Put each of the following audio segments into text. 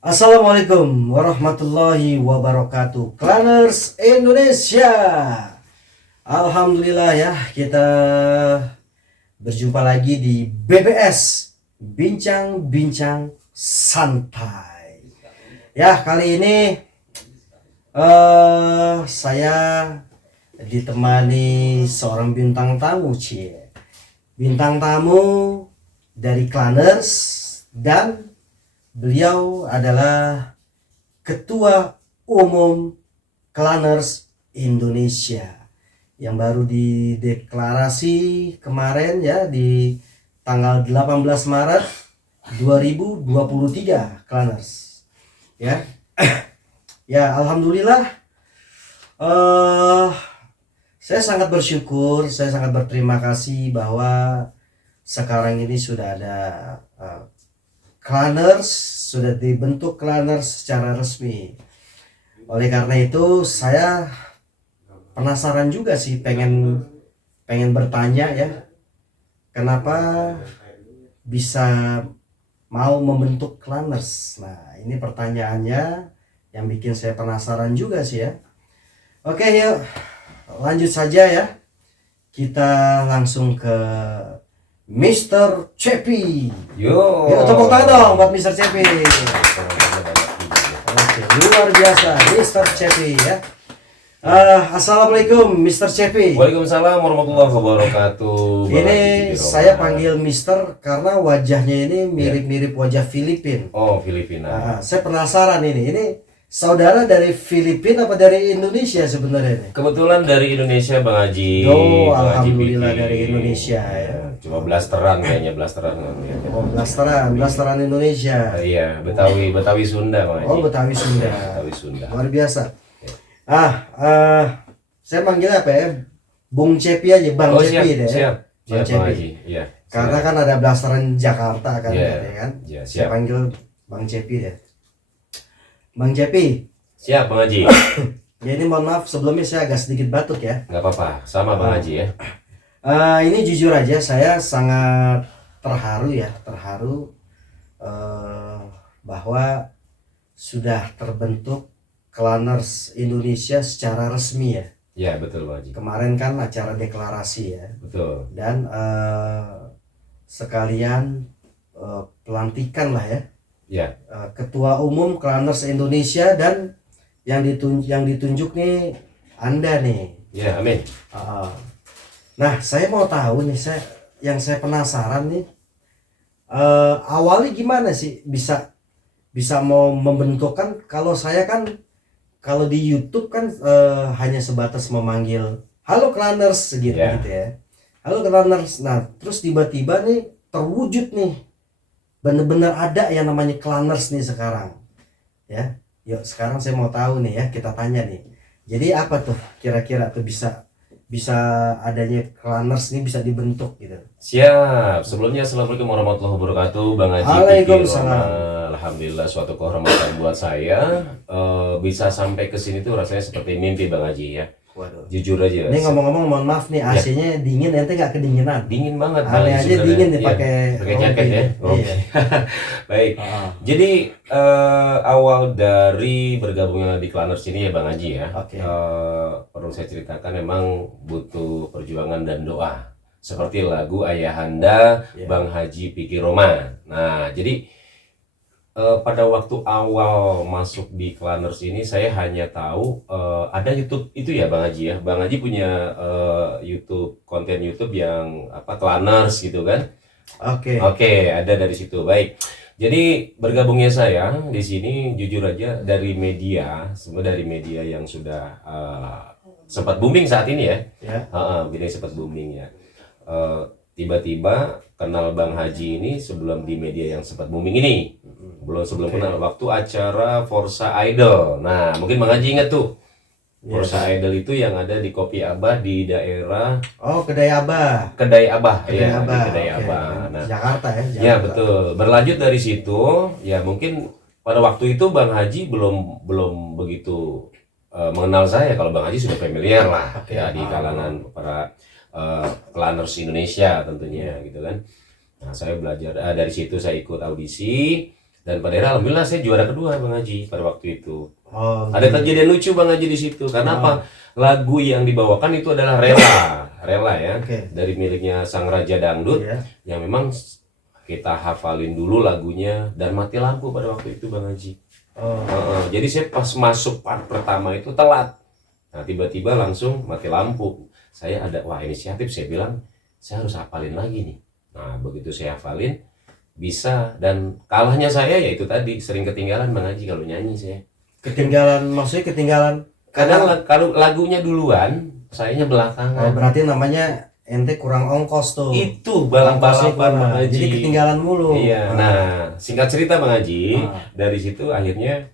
Assalamualaikum warahmatullahi wabarakatuh. Claners Indonesia. Alhamdulillah ya, kita berjumpa lagi di BBS Bincang-bincang Santai. Ya, kali ini saya ditemani seorang bintang tamu, Cie. Bintang tamu dari Claners, dan beliau adalah Ketua Umum Claners Indonesia yang baru dideklarasi kemarin ya, di tanggal 18 Maret 2023 Claners. Ya. Ya, alhamdulillah, saya sangat bersyukur, saya sangat berterima kasih bahwa sekarang ini sudah ada Claners, sudah dibentuk Claners secara resmi. Oleh karena itu saya penasaran juga sih, pengen bertanya ya, kenapa bisa mau membentuk Claners. Nah, ini pertanyaannya yang bikin saya penasaran juga sih ya. Oke, yuk lanjut saja ya. Kita langsung ke Mr. Cepi. Yo, Tepuk tangan dong buat Mr. Cepi. Oke, luar biasa Mr. Cepi ya. Assalamualaikum Mr. Cepi. Waalaikumsalam warahmatullahi wabarakatuh. Ini saya panggil Mr. karena wajahnya ini mirip-mirip wajah Filipin. Oh, Filipina. Saya penasaran ini saudara dari Filipina apa dari Indonesia sebenarnya ini? Kebetulan dari Indonesia, Bang Haji. Oh, Bang Haji alhamdulillah bikin. dari Indonesia ya. Cuma blasteran kayaknya, blasteran. Oh, blasteran Indonesia. Iya, Betawi Sunda, Bang Haji. Oh, Betawi Sunda. Betawi Sunda. Luar biasa. Saya manggil apa ya? Bung Cepi aja, Bang Oh, Cepi deh. siap, Bang Bang Cepi. Haji. Iya. Karena kan ada blasteran Jakarta kan, Iya. ya kan? Iya, Saya siap. panggil Bang Cepi deh. Bang Cepi, Siap, Bang Haji. ya ini mohon maaf sebelumnya saya agak sedikit batuk ya. Nggak apa-apa, sama Bang Haji ya. Ini jujur aja saya sangat terharu bahwa sudah terbentuk Claners Indonesia secara resmi ya. Iya, betul Bang Haji. Kemarin kan acara deklarasi ya, Betul. dan sekalian pelantikan lah ya, Iya. Ketua Umum Claners Indonesia, dan yang ditunjuk nih Anda nih. Iya, amin. Nah, saya mau tahu nih, yang saya penasaran nih, awalnya gimana sih bisa mau membentukkan? Kalau saya kan, kalau di YouTube kan hanya sebatas memanggil halo Claners segitu gitu ya. Halo Claners. Nah, terus tiba-tiba nih terwujud nih, bener-bener ada yang namanya Claners nih sekarang. Ya, yuk sekarang saya mau tahu nih ya, kita tanya nih. Jadi apa tuh kira-kira tuh bisa adanya Claners ini bisa dibentuk gitu. Siap. Sebelumnya assalamualaikum warahmatullahi wabarakatuh, Bang Haji. Waalaikumsalam. Alhamdulillah, suatu kehormatan buat saya. Bisa sampai ke sini tuh rasanya seperti mimpi, Bang Haji ya. Waduh. Jujur aja. Ini ngomong-ngomong, mohon maaf nih, AC-nya dingin, ente nggak kedinginan? Dingin banget. Bang Aneh Haji aja sebenarnya. dingin Iya, dipakai pakai jaket ya. rompi. Iya. Baik. Jadi awal dari bergabungnya di Claners ini ya, Bang Haji ya. Oke. Perlu saya ceritakan, memang butuh perjuangan dan doa. Seperti lagu Ayahanda Bang Haji Piki Roma. Nah, jadi pada waktu awal masuk di Claners ini saya hanya tahu ada YouTube itu ya, Bang Haji ya. Bang Haji punya konten YouTube yang apa, Claners gitu kan? Oke. Oke, ada dari situ. Baik. Jadi bergabungnya saya di sini jujur aja dari media, semua dari media yang sudah sempat booming saat ini ya. Ya. Ini sempat booming ya. Tiba-tiba kenal Bang Haji ini sebelum di media yang sempat booming ini. Sebelum kenal waktu acara Forza Idol. Nah, mungkin Bang Haji ingat tuh. Forza Idol itu yang ada di Kopi Abah di daerah Kedai Abah. Kedai Abah. Kedai Ya, Abah. di Kedai Oke. Abah. Nah, Jakarta ya. ya Jakarta. betul. Berlanjut dari situ, ya mungkin pada waktu itu Bang Haji belum begitu mengenal saya. Kalau Bang Haji sudah familiar lah ya di kalangan para Claners Indonesia tentunya gitu kan. Nah, saya belajar dari situ, saya ikut audisi Dan pada akhirnya alhamdulillah saya juara kedua Bang Haji pada waktu itu. Oh, Ada kejadian lucu Bang Haji di situ. Karena apa? Lagu yang dibawakan itu adalah Rela ya, Oke. dari miliknya Sang Raja Dangdut, Iya. yang memang kita hafalin dulu lagunya dan mati lampu pada waktu itu Bang Haji. Oh, Jadi saya pas masuk part pertama itu telat. Nah tiba-tiba langsung mati lampu. Saya ada wah inisiatif, saya bilang saya harus hafalin lagi nih. Nah begitu saya hafalin bisa, dan kalahnya saya ya itu tadi sering ketinggalan Bang Haji kalau nyanyi saya. ketinggalan, maksudnya ketinggalan. Kadang kalau lagunya duluan, sayanya Oh, belakangan. berarti namanya ente kurang ongkos tuh. Itu Ongkosnya balapan kurang. Bang Haji. Jadi ketinggalan mulu. Iya. Nah, singkat cerita Bang Haji, Ah. dari situ akhirnya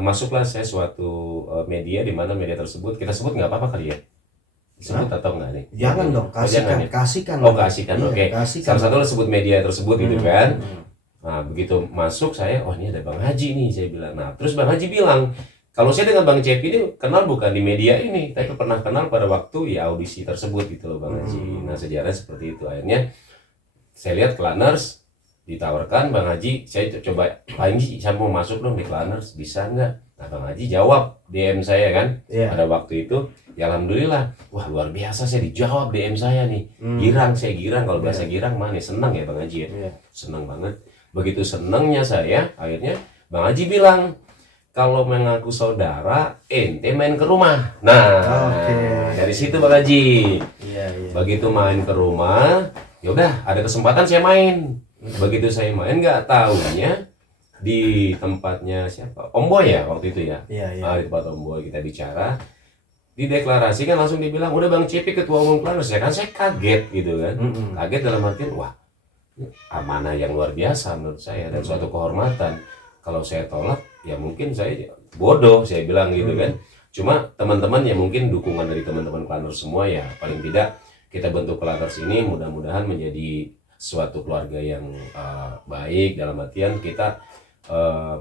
masuklah saya suatu media, di mana media tersebut kita sebut nggak apa-apa kali ya? Disebut atau enggak nih? Jangan dong, Oh, jangan ya? kasihkan. Oh, kasihkan. Iya, Oke. kasihkan. Salah satu sebut media tersebut gitu kan. Hmm. Nah, begitu masuk saya, oh ini ada Bang Haji nih, saya bilang. Nah, terus Bang Haji bilang, kalau saya dengan Bang Cepi ini kenal bukan di media ini, tapi pernah kenal pada waktu ya audisi tersebut gitu loh Bang Haji. Nah, sejarahnya seperti itu. Akhirnya saya lihat Klanners ditawarkan Bang Haji, saya coba, Pak Haji saya mau masuk dong di Klanners, bisa nggak? Nah, Bang Haji jawab DM saya kan, Iya. pada waktu itu, ya alhamdulillah, wah luar biasa saya dijawab DM saya nih, saya girang, kalau bahasa girang mana, senang ya Bang Haji ya, Iya. senang banget. Begitu senangnya saya, akhirnya Bang Haji bilang, kalau mengaku saudara, ente main ke rumah. Nah, Oke. dari situ Bang Haji. Iya, iya. Begitu main ke rumah, yaudah ada kesempatan saya main. Begitu saya main, nggak tahunya di tempatnya siapa? Om Boy ya waktu itu ya. Iya, iya. Di tempat Om Boy kita bicara, dideklarasikan langsung dibilang, udah Bang Cepi ketua umum Klanners ya kan, saya kaget gitu kan. Kaget dalam artian, wah amanah yang luar biasa menurut saya dan suatu kehormatan. Kalau saya tolak ya mungkin saya bodoh, saya bilang gitu kan. Cuma teman-teman ya mungkin dukungan dari teman-teman Klanners semua ya, paling tidak kita bentuk Klanners ini mudah-mudahan menjadi suatu keluarga yang baik, dalam artian kita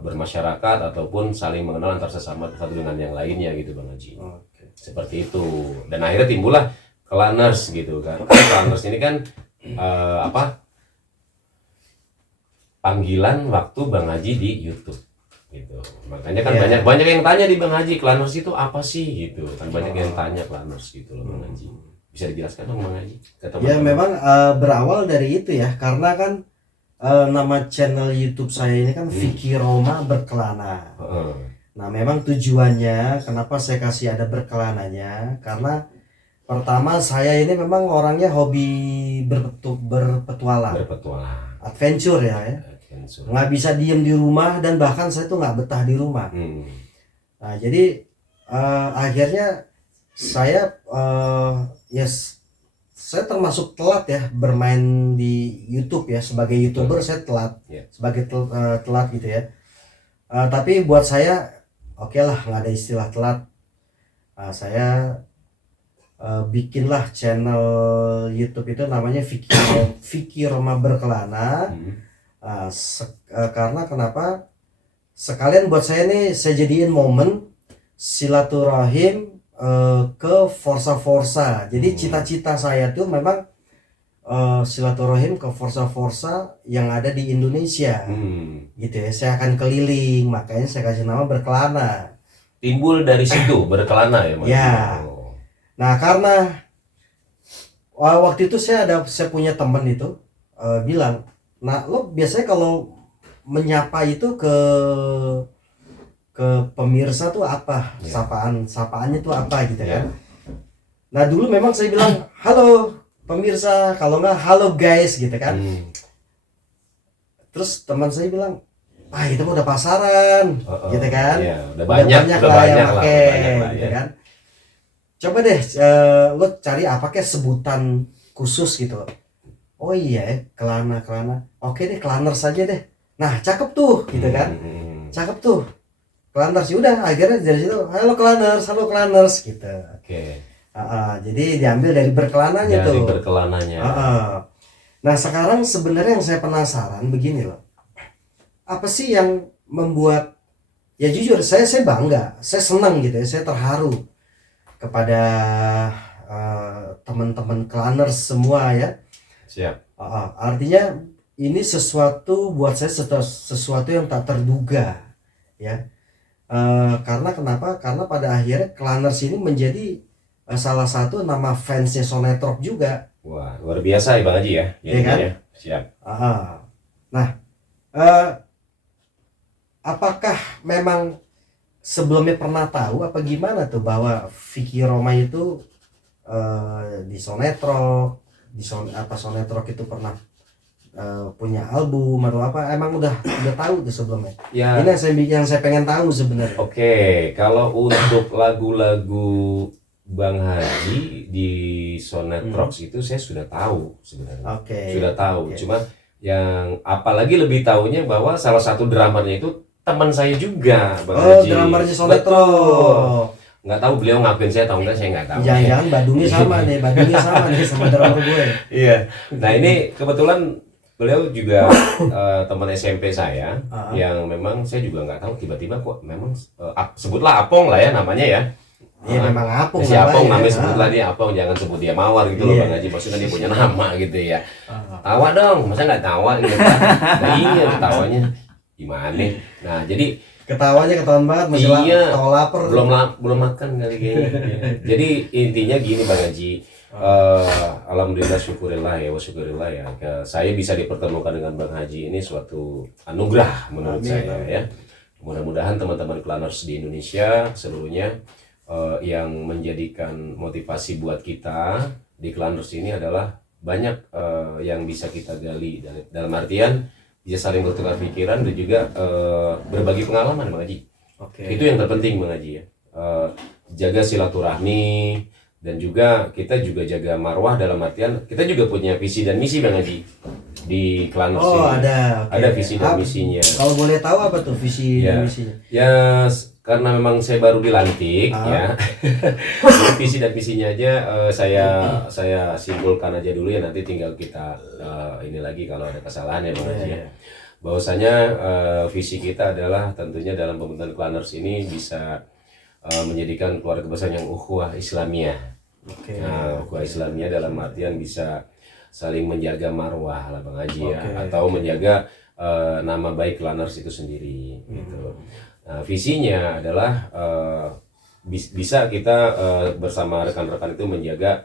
bermasyarakat ataupun saling mengenal antar sesama satu dengan yang lainnya gitu Bang Haji. Oke. Seperti itu. Dan akhirnya timbullah Klanners gitu kan. Klanners ini kan panggilan waktu Bang Haji di YouTube gitu. Makanya kan Iya. banyak yang tanya di Bang Haji, Klanners itu apa sih gitu. Kan banyak yang tanya Klanners gitu loh Bang Haji. Bisa dijelaskan dong Bang Haji? Ya memang berawal dari itu ya, karena kan nama channel YouTube saya ini kan Vicky Roma Berkelana. Nah memang tujuannya kenapa saya kasih ada berkelananya, karena pertama saya ini memang orangnya hobi berpetualang, adventure ya, nggak bisa diem di rumah, dan bahkan saya tuh nggak betah di rumah. Nah jadi akhirnya saya saya termasuk telat ya bermain di YouTube ya, sebagai YouTuber saya telat, sebagai telat gitu ya. Tapi buat saya oke lah, nggak ada istilah telat. Saya bikinlah channel YouTube itu namanya Vicky Roma Berkelana. Karena kenapa? Sekalian buat saya nih, saya jadiin momen silaturahim ke Forza. Jadi cita-cita saya tuh memang silaturahim ke Forza yang ada di Indonesia. Gitu ya, saya akan keliling, makanya saya kasih nama Berkelana. Timbul dari situ berkelana ya Mas? Ya. Nah karena waktu itu saya punya teman itu bilang, nah lo biasanya kalau menyapa itu ke pemirsa tuh apa, sapaannya tuh apa gitu kan. Nah dulu memang saya bilang halo pemirsa, kalau nggak halo guys gitu kan. Terus teman saya bilang, itu udah pasaran gitu kan. Udah banyak lah yang pakai gitu kan. Coba deh lo cari apa kayak sebutan khusus gitu. Oh iya, Kelana. Oke deh, Klanners saja deh. Nah cakep tuh gitu kan. Cakep tuh Klanners. Udah akhirnya dari situ halo Klanners gitu. Oke. Jadi diambil dari berkelananya tuh. Dari berkelananya. Nah sekarang sebenarnya yang saya penasaran begini loh. Apa sih yang membuat, ya jujur saya bangga, saya senang gitu ya, saya terharu kepada teman-teman Klanners semua ya. Siap. Artinya ini sesuatu buat saya sesuatu yang tak terduga ya. Karena kenapa? Karena pada akhirnya Clanners ini menjadi salah satu nama fansnya Sonetrop juga. Wah, luar biasa ya Bang Haji ya. Iya kan? Ya. Siap. Nah, eh, apakah memang sebelumnya pernah tahu apa gimana tuh bahwa Vicky Roma itu di Sonetrop, Sonetrop itu pernah punya album atau apa? Emang udah tahu tuh sebelumnya? Ya. Ini yang saya pengen tahu sebenarnya. Oke, kalau untuk lagu-lagu Bang Haji di Sonetrox itu saya sudah tahu sebenarnya. Sudah tahu. Cuma yang apalagi lebih tahunya bahwa salah satu dramernya itu teman saya juga, Bang Haji. Dramernya Sonetrop. Nggak tahu beliau ngakuin saya atau enggak, saya nggak tahu. Jangan-jangan Badungnya sama nih sama drummer gue. Iya. Nah ini kebetulan beliau juga teman SMP saya yang memang saya juga nggak tahu tiba-tiba kok memang sebutlah Apong lah ya namanya ya. Iya memang Apong. Si Apong namanya sebutlah dia Apong, jangan sebut dia Mawar gitu loh Bang Haji, maksudnya dia punya nama gitu ya. Tawa dong, masa nggak tawa gitu. Nah, iya ketawanya gimana? Nah jadi ketawanya ketahuan banget masih tahu lapar. Belum makan kali kayaknya. Jadi intinya gini Bang Haji. Alhamdulillah syukurillah ya, saya bisa dipertemukan dengan Bang Haji ini suatu anugerah menurut saya ya. Mudah-mudahan teman-teman Clanners di Indonesia seluruhnya yang menjadikan motivasi buat kita di Clanners ini adalah banyak yang bisa kita gali dalam artian bisa saling bertukar pikiran dan juga berbagi pengalaman Bang Haji. Itu yang terpenting Bang Haji ya. Jaga silaturahmi. Dan juga kita juga jaga marwah dalam artian kita juga punya visi dan misi Bang Haji di Clanners ini. Ada visi dan misinya. Kalau boleh tahu apa tuh visi dan misinya? Ya karena memang saya baru dilantik ya. Visi dan misinya aja saya simpulkan aja dulu ya, nanti tinggal kita ini lagi kalau ada kesalahan ya Bang Haji ya. Bahwasanya visi kita adalah tentunya dalam pembentukan Clanners ini bisa menjadikan keluarga besar yang ukhuwah Islamiyah. Nah, ukhuwah Islamiyah dalam artian bisa saling menjaga marwah lah Bang Haji ya, atau menjaga nama baik Clanners itu sendiri gitu. Nah, visinya adalah bisa kita bersama rekan-rekan itu menjaga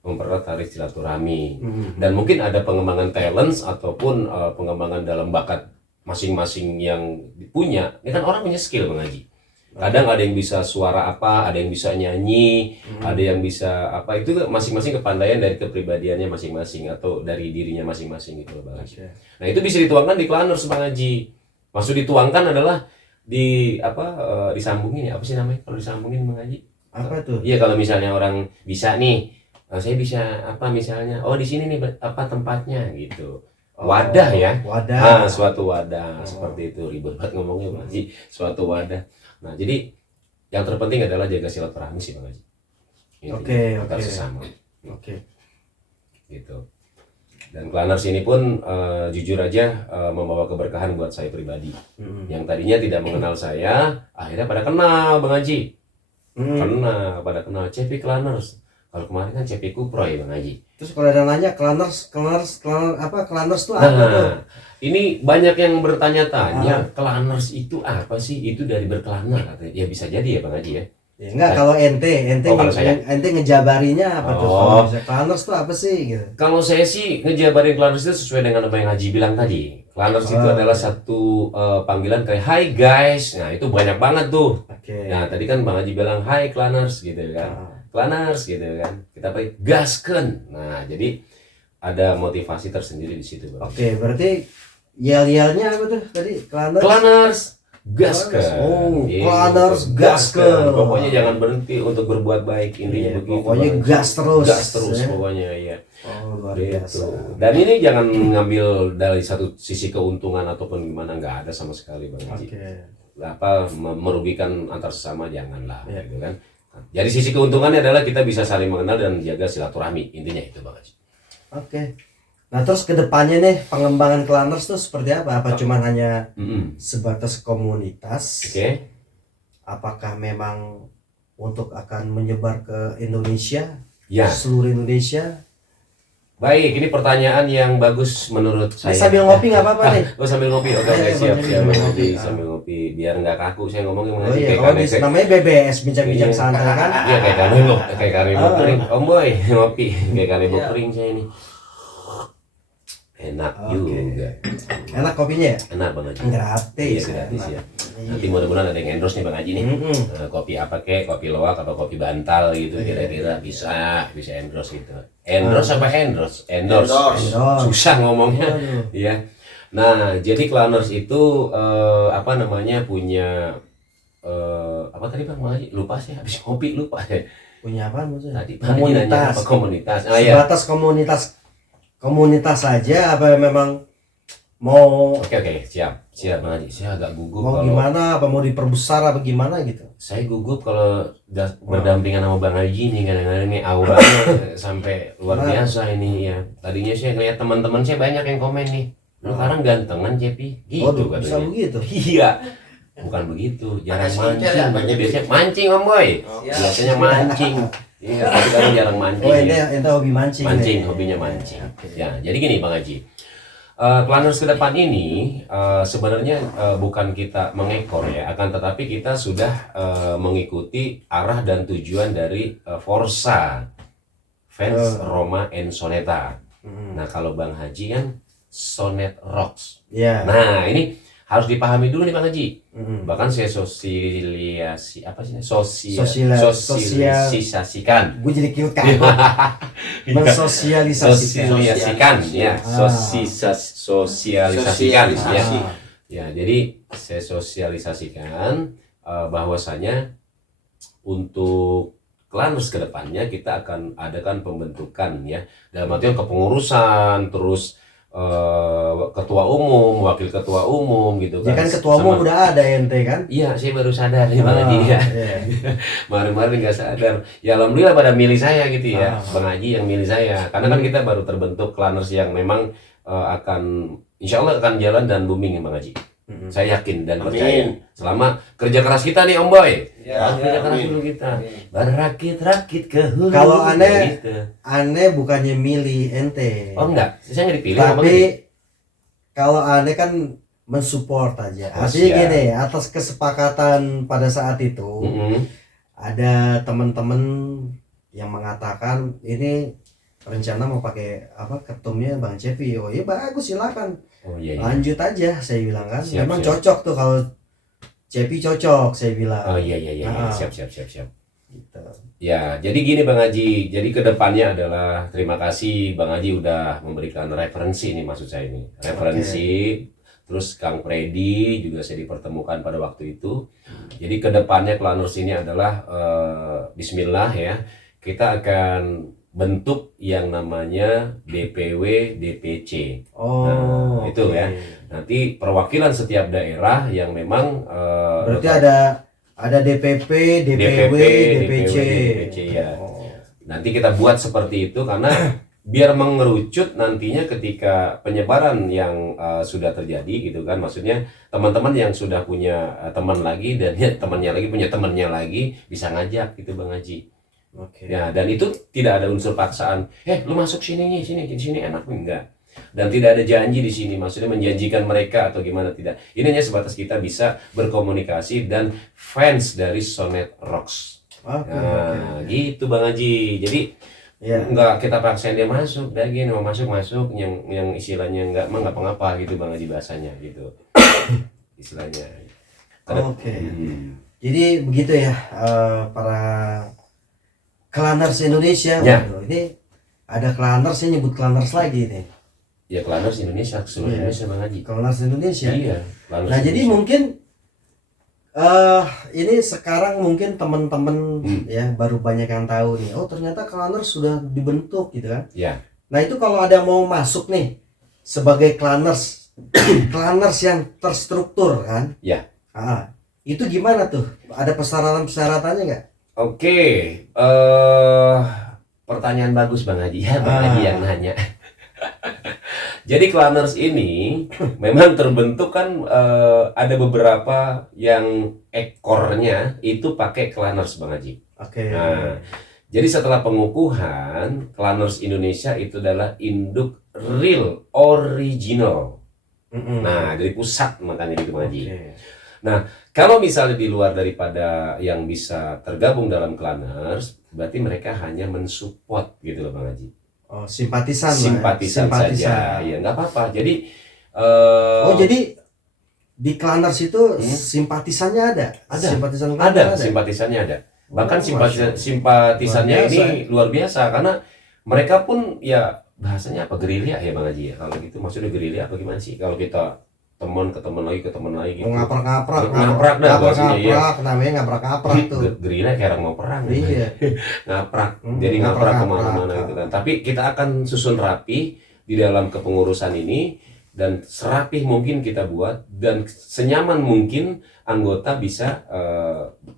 mempererat tali silaturahmi dan mungkin ada pengembangan talents ataupun pengembangan dalam bakat masing-masing yang punya. Ini kan orang punya skill Bang Haji. Kadang ada yang bisa suara apa, ada yang bisa nyanyi, ada yang bisa apa, itu masing-masing kepandaian dari kepribadiannya masing-masing atau dari dirinya masing-masing gitu Bang Haji. Nah itu bisa dituangkan di Clanners Bang Haji. Maksud dituangkan adalah disambungin ya, apa sih namanya kalau disambungin Bang Haji? Apa tuh? Iya kalau misalnya orang bisa nih, saya bisa apa misalnya, di sini nih apa tempatnya gitu. Wadah ya. Nah, suatu wadah seperti itu, ribet banget ngomongnya Bang Haji. Suatu wadah. Nah, jadi yang terpenting adalah jaga silaturahmi sih Bang Haji. Antar sesama. Gitu. Dan Clanners ini pun jujur aja membawa keberkahan buat saya pribadi. Yang tadinya tidak mengenal saya, akhirnya pada kenal Bang Haji. Pada kenal Cepi Clanners. Kalau kemarin kan Cepi Kupro ya Bang Haji. Terus kalau ada nanya Clanners tuh apa tuh? Ini banyak yang bertanya-tanya, Clanners itu apa sih? Itu dari berkelana katanya. Ya bisa jadi ya Bang Haji ya. Ya enggak, kalau ente ngejabarinya apa tuh? Clanners tuh apa sih gitu? Kalau saya sih ngejabarin Clanners itu sesuai dengan apa yang Haji bilang tadi. Clanners itu adalah satu panggilan kayak Hai guys. Nah, itu banyak banget tuh. Nah, tadi kan Bang Haji bilang Hai Clanners gitu kan. Clanners gitu kan. Kita pakai gasken. Nah, jadi ada motivasi tersendiri di situ Bang. Berarti yel-yelnya apa tuh tadi? Clanners gasken. Clanners gasken. Pokoknya jangan berhenti untuk berbuat baik, intinya begitu. Pokoknya gas terus pokoknya ya. Luar biasa. Dan ini jangan ngambil dari satu sisi keuntungan ataupun gimana, nggak ada sama sekali Bang Haji. Merugikan antar sesama janganlah gitu kan. Jadi sisi keuntungannya adalah kita bisa saling mengenal dan jaga silaturahmi, intinya itu Bang Haji. Nah terus kedepannya nih pengembangan Clanners tuh seperti apa? Apa cuman hanya sebatas komunitas? Apakah memang untuk akan menyebar ke Indonesia? Seluruh Indonesia? Baik, ini pertanyaan yang bagus menurut saya. Sambil ngopi nggak apa-apa nih. Oh, sambil ngopi. Oke, Iya, siap, sambil siap, Bang ngopi. Haji. Sambil ngopi biar nggak kaku saya ngomongin Bang Oh Haji iya, kayak kalau kane namanya BBS, bincang-bincang Iya. santai kan. Iya, kayak kane Ah. kering. Om boy, ngopi kayak kane kering saya ini. Enak Oke. juga. Enak kopinya ya? Enak Bang Haji. Gratis. Iya, gratis enak. ya. Iya. Nanti mudah-mudahan ada yang endorse nih Bang Haji nih. Mm-mm. Kopi apa kek, kopi loak atau kopi bantal gitu Iya. kira-kira bisa endorse gitu. Endorse apa endorse? Endorse. Endorse. Susah ngomongnya. Waduh. Iya. Nah, jadi Claners itu apa namanya punya apa tadi Bang Haji? Lupa sih habis kopi lupa ya. Punya apa maksudnya? Tadi Bang Haji nanya apa komunitas. Ah ya. Sebatas komunitas saja apa memang mau Oke, siap Bang Haji. Saya agak gugup mau kalau gimana, apa mau diperbesar apa gimana gitu. saya gugup kalau berdampingan sama Bang Haji nih kadang-kadang ini auranya sampai luar Nah. biasa ini ya. Tadinya saya ngeliat teman-teman saya banyak yang komen nih. Lu sekarang gantengan Cepi gitu Waduh, bisa katanya. begitu. Iya. Bukan begitu, jarang Ada mancing. skincare ya, banyak Biasanya mancing Om Boy. Ya. Biasanya mancing. Iya, tapi kan jarang mancing. Oh, ya. ini hobi mancing. Mancing, nih. hobinya mancing. Oke. Ya, jadi gini Bang Haji. Planners ke depan ini sebenarnya bukan kita mengekor ya, akan tetapi kita sudah mengikuti arah dan tujuan dari Forza Fans Roma and Soneta. Hmm. Nah, kalau Bang Haji kan Sonet Rocks. Iya. Nah, ini harus dipahami dulu nih Bang Haji. Mm-mm. Bahkan saya sosialisasi apa sih? Sosialisasikan. Gue jadi cute kan. Mensosialisasikan. Sosialisasikan ya, Ah. sosialisasikan ya. Sosialisasi. Ya, jadi saya sosialisasikan bahwasanya untuk Claners ke depannya kita akan adakan pembentukan ya, dalam artian kepengurusan, terus ketua umum, wakil ketua umum gitu Ya kan. kan ketua umum Sama- udah ada ente kan. Iya, saya baru sadar nih Bang Haji ya. Iya. Kemarin-kemarin nggak sadar. Ya alhamdulillah pada milih saya gitu ya, Ah. Bang Haji yang milih saya. Karena kan kita baru terbentuk Claners yang memang akan, insya Allah akan jalan dan booming ya Bang Haji. Mm-mm. Saya yakin dan Amin. percaya. Selama kerja keras kita nih Om Boy. Ya, Kerja keras amin. dulu kita. Amin. Berakit-rakit ke hulu. Kalau aneh- Gitu. Aneh bukannya milih ente. Oh enggak, saya nggak dipilih sama Bang Haji. Tapi kalau aneh kan mensupport aja. Oh, Artinya siap. gini, atas kesepakatan pada saat itu Mm-mm. ada teman-teman yang mengatakan ini rencana mau pakai apa ketumnya Bang Cepi. Oh iya bagus silakan. Oh iya, iya. Lanjut aja saya bilang kan. Siap, Memang siap. cocok tuh kalau Cepi cocok saya bilang. Oh iya, iya, iya. Ah. Siap. Gitu. Ya, jadi gini Bang Haji. Jadi kedepannya adalah terima kasih Bang Haji udah memberikan referensi nih maksud saya ini. Referensi. Terus Kang Freddy juga saya dipertemukan pada waktu itu. Jadi kedepannya Claners ini adalah Bismillah ya. Kita akan bentuk yang namanya DPW DPC. Oh, Nah, itu oke. ya. Nanti perwakilan setiap daerah yang memang Berarti ada DPP, DPW, DPC. DPC ya. Oh. Nanti kita buat seperti itu karena biar mengerucut nantinya ketika penyebaran yang sudah terjadi gitu kan, maksudnya teman-teman yang sudah punya teman lagi dan ya, temannya lagi punya temannya lagi bisa ngajak gitu Bang Haji. Oke. Ya, dan itu tidak ada unsur paksaan. Lu masuk sini nih, sini enak nih, enggak. Dan tidak ada janji di sini, maksudnya menjanjikan mereka atau gimana tidak. Ini hanya sebatas kita bisa berkomunikasi dan fans dari Sonet Rocks. Oke. Nah, gitu Bang Haji. Jadi Ya. enggak kita paksain dia masuk, daging mau masuk yang istilahnya enggak mah ngapa-ngapa gitu Bang Haji bahasanya gitu. Istilahnya. Oke. Hmm. Jadi begitu ya para Claners Indonesia. Ya. Waduh, ini ada Claners, saya nyebut Claners lagi nih. Ya Claners Indonesia, seluruh Iya. Indonesia Bang Haji. Claners Indonesia. Iya. Claners Nah, jadi Indonesia. mungkin ini sekarang mungkin teman-teman ya baru banyak yang tahu nih. Oh, ternyata Claners sudah dibentuk gitu kan. Ya. Nah, itu kalau ada mau masuk nih sebagai Claners Claners yang terstruktur kan. Ya. Itu gimana tuh? Ada persyaratan-persyaratannya nggak? Oke, pertanyaan bagus Bang Haji ya, Bang Haji yang nanya. Jadi Claners ini memang terbentuk kan ada beberapa yang ekornya itu pakai Claners Bang Haji. Oke. Nah, Jadi setelah pengukuhan, Klanners Indonesia itu adalah induk real original. Nah, dari pusat makanya gitu Bang Haji. Oke. Nah, kalau misalnya di luar daripada yang bisa tergabung dalam Klanners, berarti mereka hanya mensupport gitu loh Bang Haji. Oh, simpatisan lah ya. Simpatisan saja, ya nggak apa-apa. Jadi, Oh, jadi di Klanners itu simpatisannya ada? Ada. Simpatisan ada Klanners simpatisannya ada. Bahkan Masya Allah. simpatisannya Luar biasa, ini luar biasa karena mereka pun ya bahasanya apa gerilya ya Bang Haji ya. Kalau gitu maksudnya gerilya apa gimana sih? Kalau kita teman ke teman lagi gitu. Oh, ngaprak-ngaprak, Ngaprak dah bahasanya, iya. ngaprak, namanya ngaprak-ngaprak tuh. Gerilya kayak orang mau perang. Iya. Ngaprak. Hmm, Jadi ngaprak ngaprak-ngaprak. kemana-mana gitu kan. Tapi kita akan susun rapi di dalam kepengurusan ini dan serapih mungkin kita buat dan senyaman mungkin anggota bisa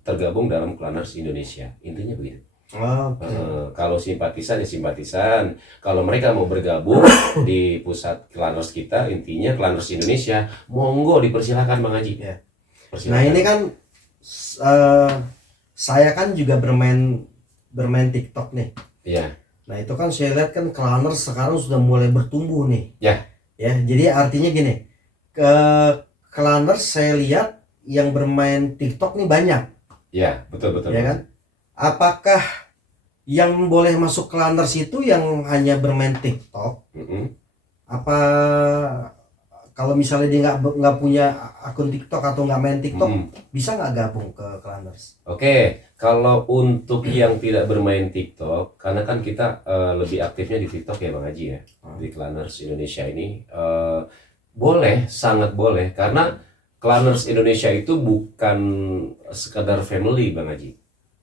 tergabung dalam Klanners Indonesia. Intinya begitu. Oke. Kalau simpatisan ya simpatisan. Kalau mereka mau bergabung di pusat Klanners kita, intinya Klanners Indonesia, monggo dipersilakan Bang Haji. Ya. Persilakan. Nah, ini kan saya kan juga bermain TikTok nih. Iya. Nah, itu kan saya lihat kan Klanners sekarang sudah mulai bertumbuh nih. Ya. Ya, jadi artinya gini, ke Klanners saya lihat yang bermain TikTok nih banyak, Ya, betul. ya kan? Apakah yang boleh masuk Klanners itu yang hanya bermain TikTok? Mm-mm. Apa kalau misalnya dia nggak punya akun TikTok atau nggak main TikTok, bisa nggak gabung ke Klanners? Oke, kalau untuk yang tidak bermain TikTok, karena kan kita lebih aktifnya di TikTok ya Bang Haji ya, di Klanners Indonesia ini boleh, sangat boleh, karena Klanners Indonesia itu bukan sekadar family Bang Haji,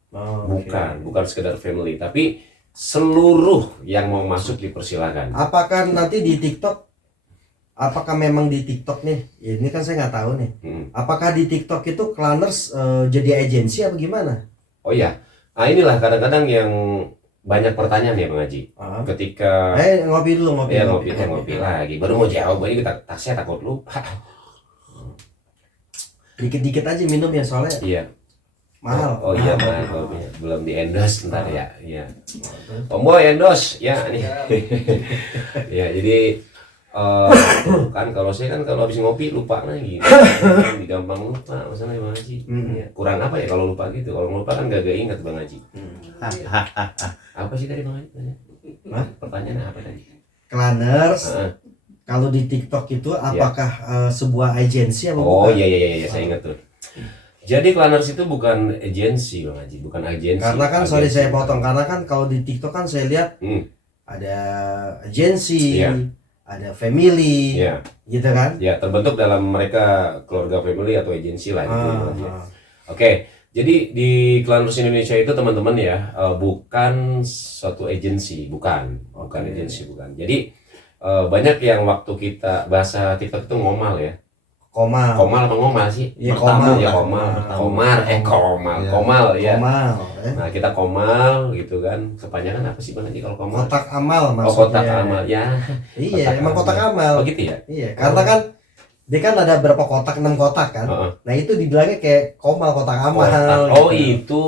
Oh, oke. bukan sekadar family, tapi seluruh yang mau masuk dipersilakan. Apakah nanti di TikTok, apakah memang di TikTok nih? Ya, ini kan saya nggak tahu nih. Apakah di TikTok itu Klanners jadi agensi apa gimana? Oh ya, nah inilah kadang-kadang yang banyak pertanyaan ya Bang Haji. Ketika Ngopi dulu, ngopi. ya ngopi lagi, baru mau jawab aja kita tasnya takut lupa. Dikit-dikit aja minum ya, soalnya Iya. mahal. Oh iya mahal kopinya. Belum di endorse ntar ya. Iya. Om Boy endorse ya nih. Ya jadi kan kalau saya kan kalau habis ngopi lupa lagi. Gampang lupa masalahnya Bang Haji. Ya, kurang apa ya kalau lupa gitu. Kalau lupa kan gak ingat Bang Haji. Apa sih tadi Bang Haji? Pertanyaannya apa tadi? Klanners kalau di TikTok itu apakah sebuah agensi apa bukan? Oh iya saya ingat tuh. Jadi Klanners itu bukan agensi Bang Haji, bukan agensi. Karena kan sorry saya potong, karena kan kalau di TikTok kan saya lihat ada agensi, ada family, gitu kan? Ya, terbentuk dalam mereka keluarga family atau agensi lah gitu. Oke, jadi di Klanners Indonesia itu teman-teman ya, bukan suatu agensi, bukan agensi, bukan. Jadi banyak yang waktu kita bahasa TikTok itu ngomal ya. Komal apa ngomal sih? Ya, Pertama komal. ya komal. Komal ya. Nah, kita komal gitu kan. Kepanjangan apa sih Bang Haji kalau komal? Kotak amal maksudnya. Oh, kotak amal ya. Iya, emang kotak amal. Oh gitu ya? Iya, karena kan dia kan ada berapa kotak, 6 kotak kan. Nah, itu dibilangnya kayak komal, kotak amal. Oh gitu. itu,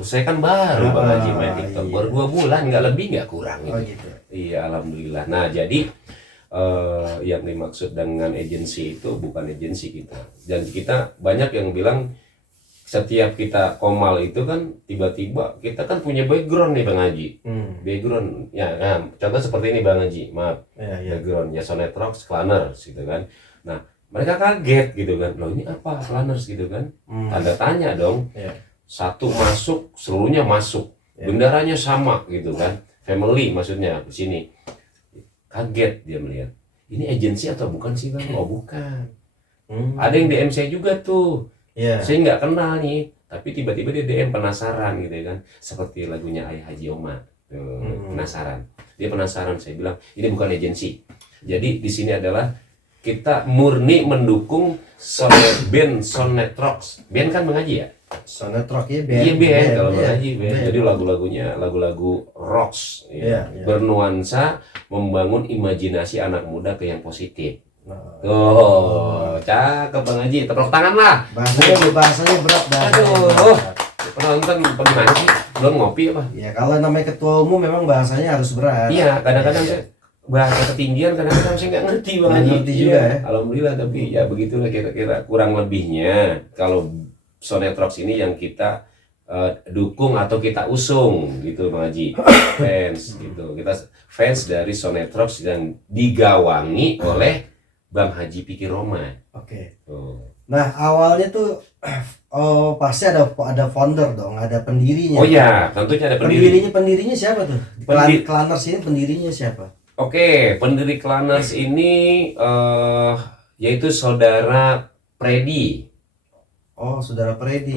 saya kan baru Bang Haji main TikTok, baru 2 bulan, nggak lebih nggak kurang gitu. Oh gitu. Iya, alhamdulillah. Nah jadi yang dimaksud dengan agensi itu bukan agensi kita. Dan kita banyak yang bilang setiap kita komal itu kan tiba-tiba kita kan punya background nih Bang Haji. Background ya, nah, contoh seperti ini Bang Haji, maaf. Background ya Sonet Rocks, Klanners gitu kan. Nah mereka kaget gitu kan, loh ini apa Klanners gitu kan, tanda tanya dong. Satu masuk, seluruhnya masuk, bendaranya sama gitu kan, family maksudnya di sini. Kaget dia melihat, ini agensi atau bukan sih Bang? Oh bukan. Ada yang DM saya juga tuh, saya nggak kenal nih, tapi tiba-tiba dia DM penasaran gitu kan, seperti lagunya Ayah Haji Oma, penasaran. Dia penasaran, saya bilang ini bukan agensi. Jadi di sini adalah kita murni mendukung band Sonet Rocks. Band kan Bang Haji ya? Sonet Rock ya, band. Iya band kalau Bang Haji band. Jadi lagu-lagunya lagu-lagu rocks ya. Bernuansa membangun imajinasi anak muda ke yang positif. Cakep Bang Haji, tepuk tangan lah. Bahasanya berat dah. Aduh. penonton bagaimana sih? Belum ngopi apa? Ya kalau namanya ketua umum memang bahasanya harus berat. Iya, kadang-kadang Iya. saya bahasa ketinggian, kadang-kadang saya nggak ngerti Bang Nggak Haji. ngerti juga ya. Alhamdulillah, tapi ya begitulah kira-kira kurang lebihnya. Kalau Sonetrox ini yang kita dukung atau kita usung gitu Bang Haji, fans gitu. Kita fans dari Sonetrox yang digawangi oleh Bang Haji Piki Roma. Oke. Tuh. Nah awalnya tuh pasti ada founder dong, ada pendirinya. Oh ya, tentunya ada pendiri. Pendirinya siapa tuh? Klanners ini pendirinya siapa? Oke, pendiri Klanners ini yaitu saudara Predi. Oh, saudara Predi.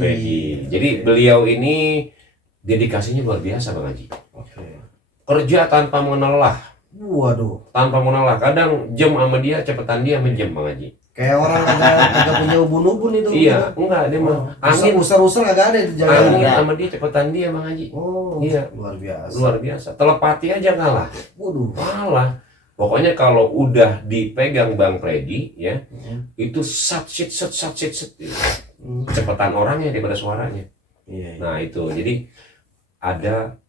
Jadi beliau ini dedikasinya luar biasa Bang Haji. Oke. Kerja tanpa mengenalah, Waduh, tanpa mengenalah. Kadang jam sama dia, cepetan dia sama jam Bang Haji. kayak orang kagak punya ubun-ubun itu. Iya, enggak dia mah angin, Usar-usar kagak ada itu jalan. angin sama dia cepetan dia Bang Haji. Oh, Iya. luar biasa. Luar biasa. Telepati aja kalah. Waduh. Kalah. Pokoknya kalau udah dipegang Bang Predi ya, Hmm. itu sat sit cepetan orangnya daripada suaranya. Iya. Nah itu jadi ada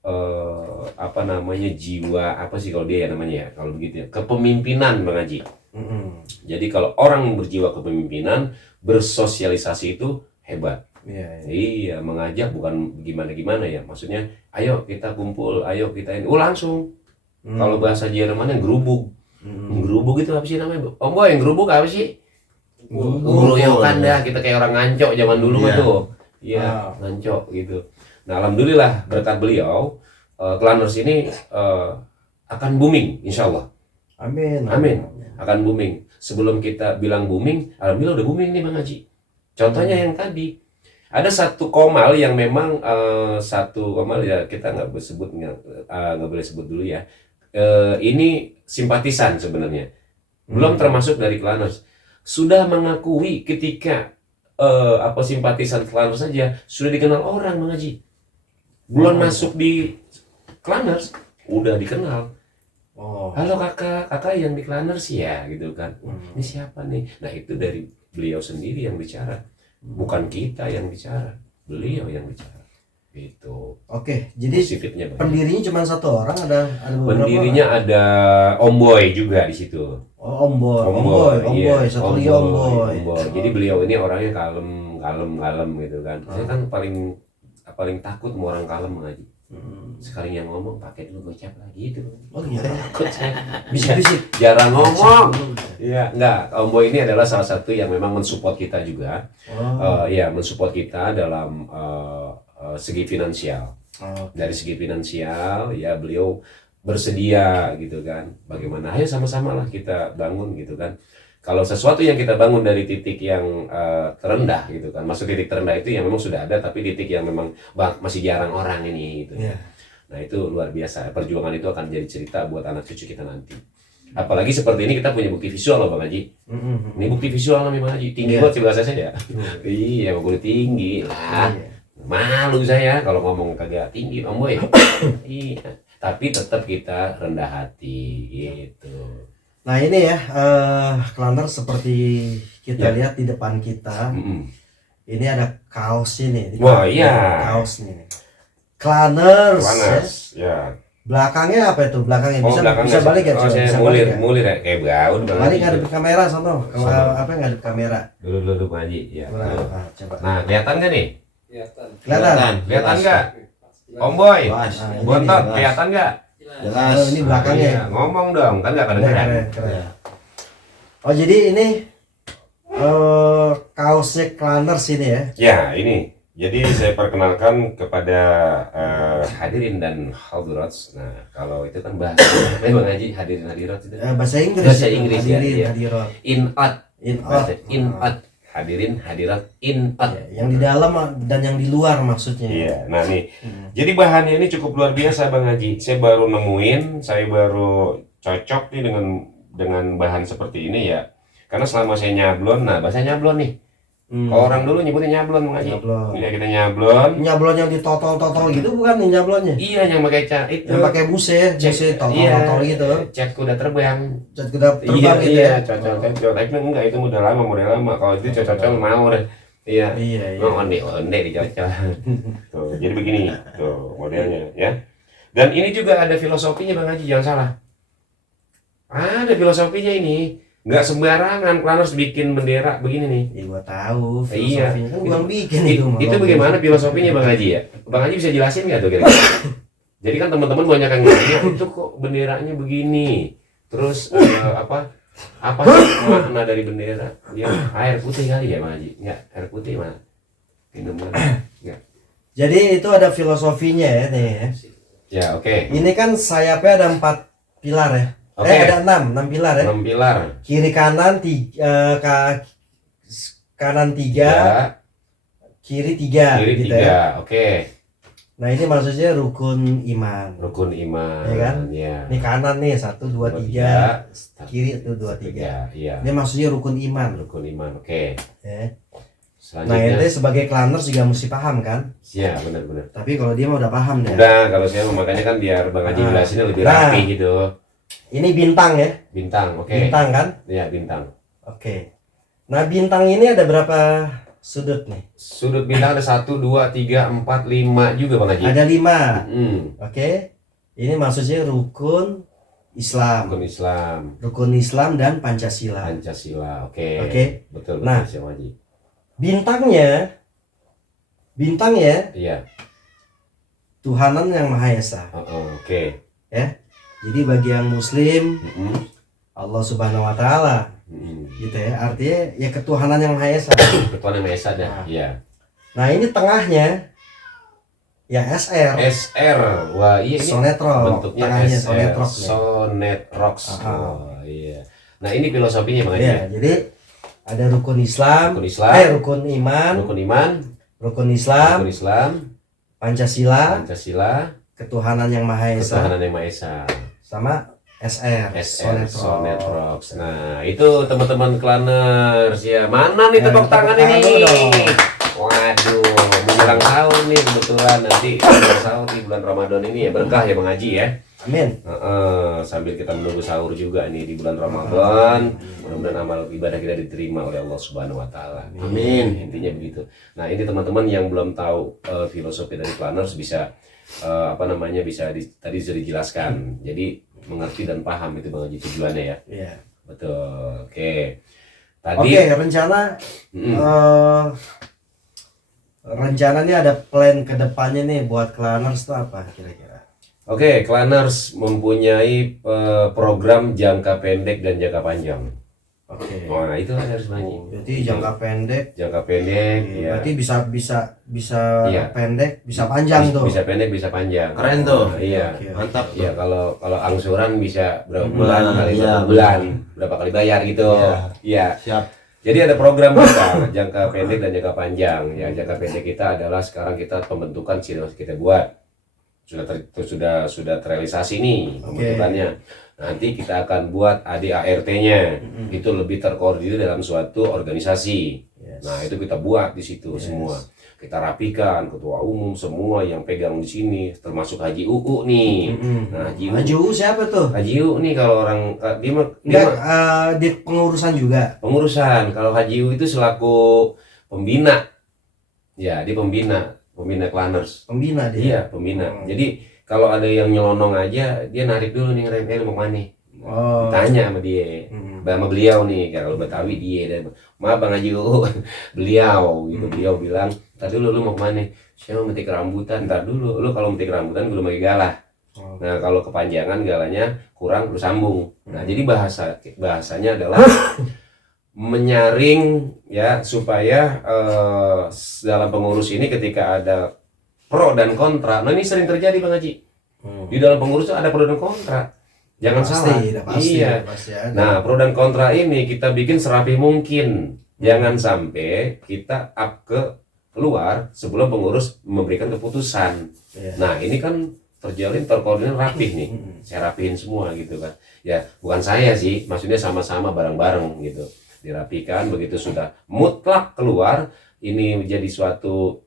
apa namanya jiwa apa sih kalau dia ya namanya ya kalau begitu ya kepemimpinan Bang Haji. Mm-mm. Jadi kalau orang berjiwa kepemimpinan bersosialisasi itu hebat. Iya. Iya mengajak bukan gimana ya maksudnya ayo kita kumpul ayo kita ini langsung. Kalau bahasa Jerman yang gerubuk. Gerubuk itu apa sih namanya? Om Boy yang gerubuk apa sih? Geroyokan dah kita kayak orang ngancok zaman dulu mah tuh. Iya, ngancok gitu. Nah, alhamdulillah berkat beliau Klanners ini akan booming insya Allah. Amin. Amin. Akan booming. Sebelum kita bilang booming, alhamdulillah udah booming nih Bang Haji. Contohnya yang tadi ada satu komal yang memang satu komal ya kita nggak boleh sebut dulu ya. Ini simpatisan sebenarnya. Belum termasuk dari Klanners. Sudah mengakui ketika simpatisan Klanners saja sudah dikenal orang Bang Haji. Belum masuk di Klanners udah dikenal. Oh. Halo kakak yang di Klanners ya gitu kan. Ini siapa nih? Nah itu dari beliau sendiri yang bicara. Bukan kita yang bicara, beliau yang bicara. Gitu. Oke, jadi Positifnya pendirinya cuma satu orang, ada beberapa pendirinya orang? ada Om Boy juga di situ. Oh, Om Boy, satu lagi Om Boy. Jadi beliau ini orangnya kalem gitu kan. Saya kan paling takut sama orang kalem aja. Sekali yang ngomong pakai dulu gocap lagi itu. Oh iya. Takut saya. Bisik-bisik. Jarang ngomong. Iya, enggak. Om Boy ini adalah salah satu yang memang mensupport kita juga. Ya, mensupport kita dalam segi finansial. Dari segi finansial ya beliau bersedia gitu kan. Bagaimana? Ayo sama-sama lah kita bangun gitu kan. Kalau sesuatu yang kita bangun dari titik yang terendah gitu kan, maksud titik terendah itu yang memang sudah ada tapi titik yang memang masih jarang orang ini gitu. Yeah. Nah itu luar biasa, perjuangan itu akan jadi cerita buat anak cucu kita nanti. Apalagi seperti ini kita punya bukti visual loh Bang Haji. Ini bukti visual nih Bang Haji, tinggi banget sih bahasa saya. Iya, gue tinggi lah. Malu saya kalau ngomong kagak tinggi Om Boy. Iya, tapi tetap kita rendah hati gitu. Nah ini ya, Klanners seperti kita lihat di depan kita. Ini ada kaos ini. Wah iya. Kaos nih. Klanners. Ya. Belakangnya apa itu? Belakangnya Belakangnya bisa balik ya? Oh, saya mulir ya kayak gaun banget. Balik ngadep kamera sono. Apa ngadep kamera? Dulu Bang Haji ya. Coba. Nah, kelihatan nggak nih? Kelihatan. Kelihatan nggak? Om Boy. Bontot, Jelas. kelihatan nggak? Jelas. Ini belakangnya. Iya, ngomong dong, kan nggak kedengeran. Keren. Oh jadi ini kaosnya Klanners ini ya? Ya ini. Jadi saya perkenalkan kepada hadirin dan hadirat. Nah kalau itu kan bahasa Bang Haji hadirin hadirat itu. Bahasa Inggris. Bahasa Inggris ya. Hadirin, Iya. hadirat. In-out. Hadirin hadirat in-out. Ya, yang di dalam dan yang di luar maksudnya. Iya, nah nih. Jadi bahannya ini cukup luar biasa Bang Haji. Saya baru nemuin, saya baru cocok nih dengan bahan seperti ini ya. Karena selama saya nyablon, nah bahasa nyablon nih. Kalau orang dulu nyebutnya nyablon Bang Haji. Nyablon. Ya kita nyablon. Nyablon yang ditotol-totol gitu bukan nih nyablonnya? Iya, yang pakai cat itu. Yang pakai buse totol-totol gitu. Cat kuda terbang. Cat kuda terbang gitu ya. Iya, cocok. Tapi enggak itu udah lama, model lama. Kalau itu cocok mau deh. Iya. Iya, iya. Oh, onde dicocok. Tuh, jadi begini tuh modelnya ya. Dan ini juga ada filosofinya Bang Haji, jangan salah. Ada filosofinya ini. Nggak sembarangan Planners bikin bendera begini nih. Ya gua tahu Iya. filosofinya kan gua yang bikin Itu, itu. itu bagaimana filosofinya Bang Haji ya? Bang Haji bisa jelasin nggak tuh kira-kira? Jadi kan teman-teman banyak yang nanya itu kok benderanya begini. Terus apa sih makna dari bendera? Ya air putih kali ya Bang Haji? Nggak, air putih mana? Minuman? Nggak. Jadi itu ada filosofinya ya nih ya. Ya oke. Ini kan sayapnya ada 4 pilar ya. Oke. Ada 6 pilar ya. 6 pilar. Kiri kanan kanan 3, kiri 3 Kiri gitu 3. ya. Oke. Nah, ini maksudnya rukun iman. Rukun iman. Ya kan? Ya. Ini kanan nih 1 2 3, kiri itu 2 3. Iya. Ini maksudnya rukun iman. Rukun iman. Oke. Ya. Nah, Selanjutnya. ente sebagai Planners juga mesti paham kan? Ya, benar-benar. Tapi kalau dia mah udah paham deh. Udah, kalau saya makanya kan biar Bang Haji Nah. jelasinnya lebih Nah. rapi gitu. Ini bintang ya. Bintang, oke. Bintang kan? Ya, bintang. Oke. Nah, bintang ini ada berapa sudut nih? Sudut bintang ada 1, 2, 3, 4, 5 juga Bang Haji. Ada 5. Hmm, Oke. Ini maksudnya rukun Islam. rukun Islam, Rukun Islam dan Pancasila. Pancasila, oke. Oke. Betul, Nah. betul, Bang Haji. Bintang ya Iya, Tuhanan yang Maha Esa. oke. Jadi bagi yang Muslim Mm-mm, Allah Subhanahu Wa Taala, mm-mm. gitu ya. Artinya ya ketuhanan yang Maha Esa. Ketuhanan Maha Esa dah. Nah. Iya. Nah, ini tengahnya ya SR. SR. Wah, iya ini Sonetrol. bentuknya Tengahnya SR. Sonetrol nih. Sonetrox. Ah. Oh, iya. Nah, ini filosofinya Bang Haji. Ya, jadi ada rukun Islam, Rukun Islam, rukun iman, rukun iman, rukun Islam, rukun Islam, Pancasila, Pancasila, ketuhanan yang Maha Esa, ketuhanan yang Maha Esa. sama SR, SR Sonetrol. Sonetrox. Nah, itu teman-teman Planners ya. Mana nih Nah, tepuk tepuk tangan tangan ini? dulu dong. Waduh, menjelang sahur nih kebetulan nanti menjelang sahur di bulan Ramadan ini ya berkah ya Bang Haji ya. Amin. Sambil kita menunggu sahur juga nih di bulan Ramadan, mudah-mudahan amal ibadah kita diterima oleh Allah Subhanahu Wa Taala. Amin. Intinya begitu. Nah, ini teman-teman yang belum tahu filosofi dari Planners bisa tadi sudah dijelaskan. Jadi mengerti dan paham itu Bang Haji tujuannya ya. Iya. Betul. Oke. Oke, Tadi rencana Mm-mm. rencananya ada plan ke depannya nih buat Planners itu apa kira-kira? Oke, Planners mempunyai program jangka pendek dan jangka panjang. Oke. Nah, itu harus banyak. Berarti jangka pendek, Jangka pendek, ya. berarti bisa Iya. pendek, bisa panjang tuh. Bisa pendek, bisa panjang. Keren tuh. Nah, iya. Oke. Mantap. Iya, kalau angsuran bisa berapa bulan Bulan, kali iya, berapa bulan, berapa kali bayar gitu. Iya. Iya. Siap. Jadi ada program kita jangka pendek dan jangka panjang. Ya, jangka pendek kita adalah sekarang kita pembentukan sinergi kita buat. Sudah terrealisasi nih pembentukannya. Nanti kita akan buat ADART-nya. Itu lebih terkoordinir dalam suatu organisasi. Yes. Nah, itu kita buat di situ Yes. semua. Kita rapikan ketua umum semua yang pegang di sini, termasuk Haji UU nih. Nah, Haji U siapa tuh? Haji UU nih kalau orang dia mah Enggak, di pengurusan juga. pengurusan. Kalau Haji UU itu selaku pembina. Ya, dia pembina Planners. Pembina dia. Iya, pembina. Jadi kalau ada yang nyelonong aja, dia narik dulu nih ngerem mau kemana? Oh. Tanya sama dia. Sama beliau nih, kalau Betawi dia dan maaf Bang Haji UU, beliau gitu. Beliau bilang, "Tadi dulu lu mau kemana?" "Saya mau metik rambutan." "Ntar dulu, lu kalau metik rambutan gue pakai galah." Oh. Nah, kalau kepanjangan galanya kurang bersambung. Nah, jadi bahasanya adalah menyaring ya supaya dalam pengurus ini ketika ada pro dan kontra. Nah, ini sering terjadi Bang Haji. Di dalam pengurus itu ada pro dan kontra. Jangan salah. Pasti, Iya. pasti ada. Nah, pro dan kontra ini kita bikin serapih mungkin. Jangan sampai kita up keluar sebelum pengurus memberikan keputusan. Iya. Nah, ini kan terkoordinir rapih nih. Saya rapihin semua gitu kan. Ya, bukan saya sih, maksudnya sama-sama bareng-bareng gitu. Dirapikan begitu sudah mutlak keluar, ini menjadi suatu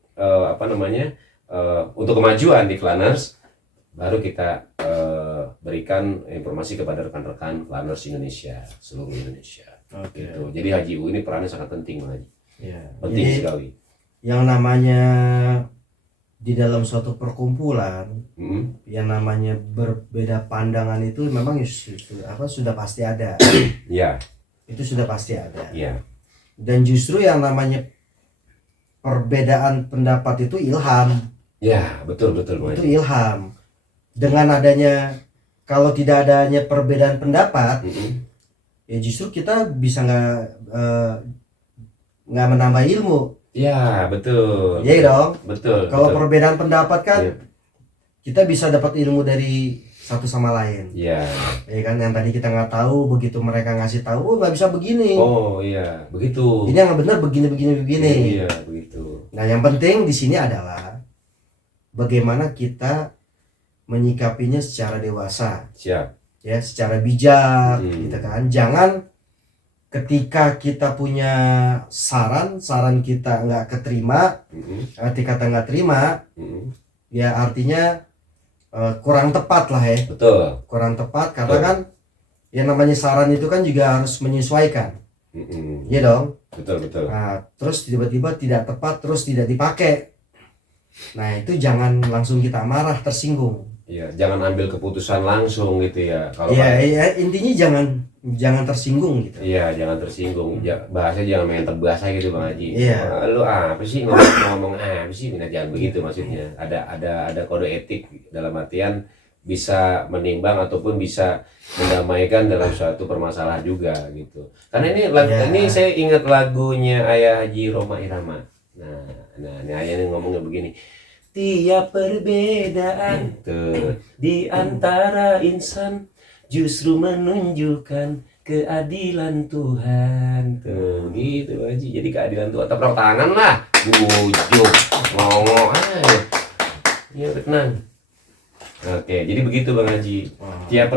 untuk kemajuan di Planners, baru kita berikan informasi kepada rekan-rekan Planners Indonesia, seluruh Indonesia. Oke. Gitu. Jadi Haji U ini perannya sangat penting Bang Haji. Ya. Penting Jadi sekali. yang namanya di dalam suatu perkumpulan, Mm-mm. yang namanya berbeda pandangan itu memang sudah pasti ada. Ya, Itu sudah pasti ada. ya, Dan justru yang namanya perbedaan pendapat itu ilham. ya, betul betul Bang Itu Haji. ilham. Dengan adanya, kalau tidak adanya perbedaan pendapat, Mm-mm. ya justru kita bisa nggak menambah ilmu. Ya, betul. Iya dong. Betul. Kalau betul. perbedaan pendapat kan Iya. kita bisa dapat ilmu dari satu sama lain. Ya. Ya kan, yang tadi kita nggak tahu, begitu mereka ngasih tahu, oh nggak bisa begini. Oh iya, begitu. Ini yang benar begini. Iya, begitu. Nah, yang penting di sini adalah bagaimana kita menyikapinya secara dewasa, Siap. ya, secara bijak, Hmm. gitu kan. Jangan ketika kita punya saran kita nggak keterima, Mm-mm. ketika kita nggak terima, Mm-mm. ya artinya kurang tepat lah ya, Betul. kurang tepat karena kan yang namanya saran itu kan juga harus menyesuaikan, Mm-mm. ya dong. Betul, betul. Nah, terus tiba-tiba tidak tepat, terus tidak dipakai. Nah, itu jangan langsung kita marah, tersinggung. Iya, jangan ambil keputusan langsung gitu ya. Kalau Ya, intinya jangan tersinggung gitu. Iya, jangan tersinggung. Bahasa jangan main tebas aja gitu Bang Haji. Iya. Wah, lu apa sih ngomong apa sih? Nah, jangan begitu maksudnya. Ada kode etik dalam artian bisa menimbang ataupun bisa mendamaikan dalam suatu permasalahan juga gitu. Karena Iya. ini saya ingat lagunya Ayah Haji Roma Irama. Nah, ini ayahnya ngomongnya begini. Tiap perbedaan tuh di antara insan justru menunjukkan keadilan Tuhan tuh gitu Haji. Jadi keadilan Tuhan, tepuk tangan lah, bujuk ngomong aja ya, tenang. Oke, jadi begitu Bang Haji. Tiap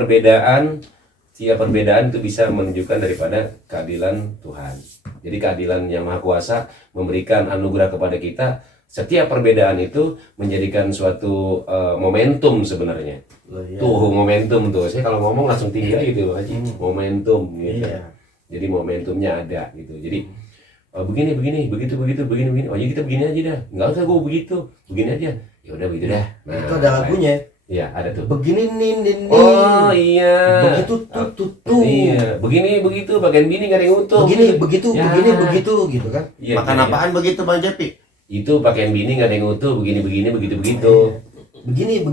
perbedaan itu bisa menunjukkan daripada keadilan Tuhan. Jadi keadilan yang Maha Kuasa memberikan anugerah kepada kita. Setiap perbedaan itu menjadikan suatu momentum sebenarnya. Iya. Tuh momentum tuh. Saya kalau ngomong langsung tinggi aja gitu Haji. Momentum gitu. Iya. Jadi momentumnya ada gitu. Jadi begini begitu. Oh ya kita begini aja dah. Enggak usah gue begitu. Begini aja. Ya udah begitu dah. Nah, Itu ada lagunya. Iya, ada tuh. Begini nih. Oh iya. Begitu tuh. Iya, begini begitu bagian bini gak ada yang utuh. Begini begitu, Ya. begini begitu gitu kan. Iya, Makan iya. apaan begitu Bang Jepi? Itu pakaian bini gak ada yang utuh, begini begitu. Begini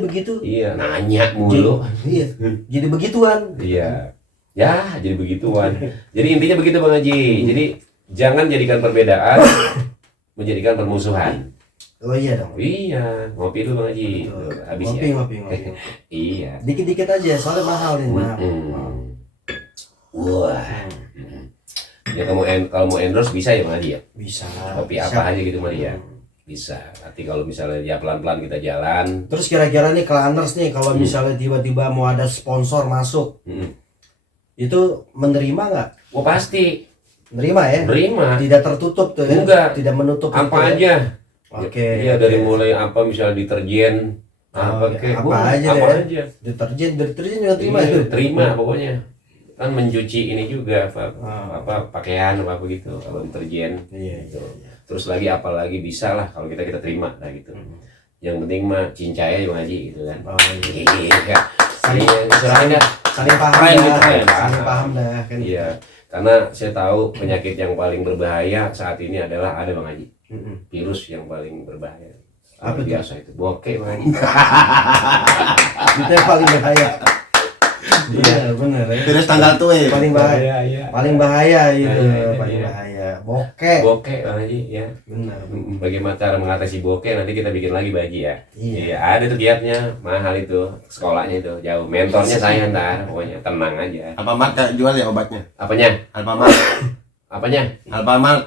begitu. Iya, nanya mulu. Iya. Jadi begituan. Iya. Ya, jadi begituan. Jadi intinya begitu Bang Haji. Jadi jangan jadikan perbedaan menjadikan permusuhan. Oh iya dong. Iya, ngopi dulu Bang Haji. Tuh, habis ya. Ngopi. Iya. Dikit-dikit aja, soalnya mahal nih, mahal. Wah. Ya kalau mau endorse bisa ya Bang Haji ya. Bisa. Kopi Bisa. apa aja gitu Mari ya. Bisa. Nanti kalau misalnya ya pelan-pelan kita jalan. Terus kira-kira nih Klanners nih, kalau misalnya tiba-tiba mau ada sponsor masuk, itu menerima nggak? Wah pasti. Menerima ya? Menerima. Tidak tertutup tuh ya? Enggak. Tidak menutup. Apa itu ya? aja. Oke. Iya dari mulai apa misalnya deterjen apa Oke, kayak apa aja apa deh. aja. Deterjen juga terima Iya, itu. terima pokoknya. Kan mencuci ini juga Ah. apa pakaian apa begitu kalau deterjen. Iya. Gitu. Terus lagi apalagi bisa lah kalau kita terima lah gitu. Yang penting mah cincai aja Bang Haji gitu kan. Oh iya. Iya. Iya, serahin dah. Saling paham Keren dah. gitu, keren. Saling paham dah kan. Iya. Karena saya tahu penyakit yang paling berbahaya saat ini adalah ada Bang Haji. Virus yang paling berbahaya. Apa tuh? Biasa itu bokeh Bang Haji. Itu yang paling bahaya. Iya benar ya. Virus tanggal tuh Paling bahaya. Iya. Paling bahaya itu, Iya, paling iya. bahaya. Bokeh. Bokeh Bang Haji ya. Benar. Bagaimana cara mengatasi bokeh nanti kita bikin lagi Bang Haji ya. Iya. Ada tuh giatnya, mahal itu, sekolahnya itu jauh. Mentornya saya ntar, pokoknya tenang aja. Alfamart jual ya obatnya? Apanya? Alfamart. Apanya? Alfamart.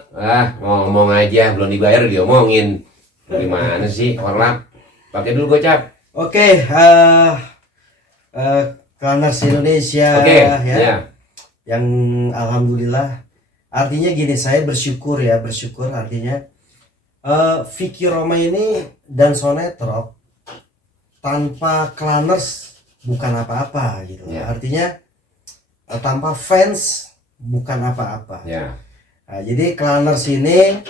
Ngomong aja, belum dibayar diomongin. Gimana sih, Orlap? Pakai dulu gocap. Oke, Klanners Indonesia Oke, ya. ya. Yang alhamdulillah, artinya gini, saya bersyukur artinya Vicky Roma ini dan Sonetrop tanpa Klanners bukan apa-apa gitu. Ya. Artinya tanpa fans bukan apa-apa. Ya. Nah, jadi Claners ini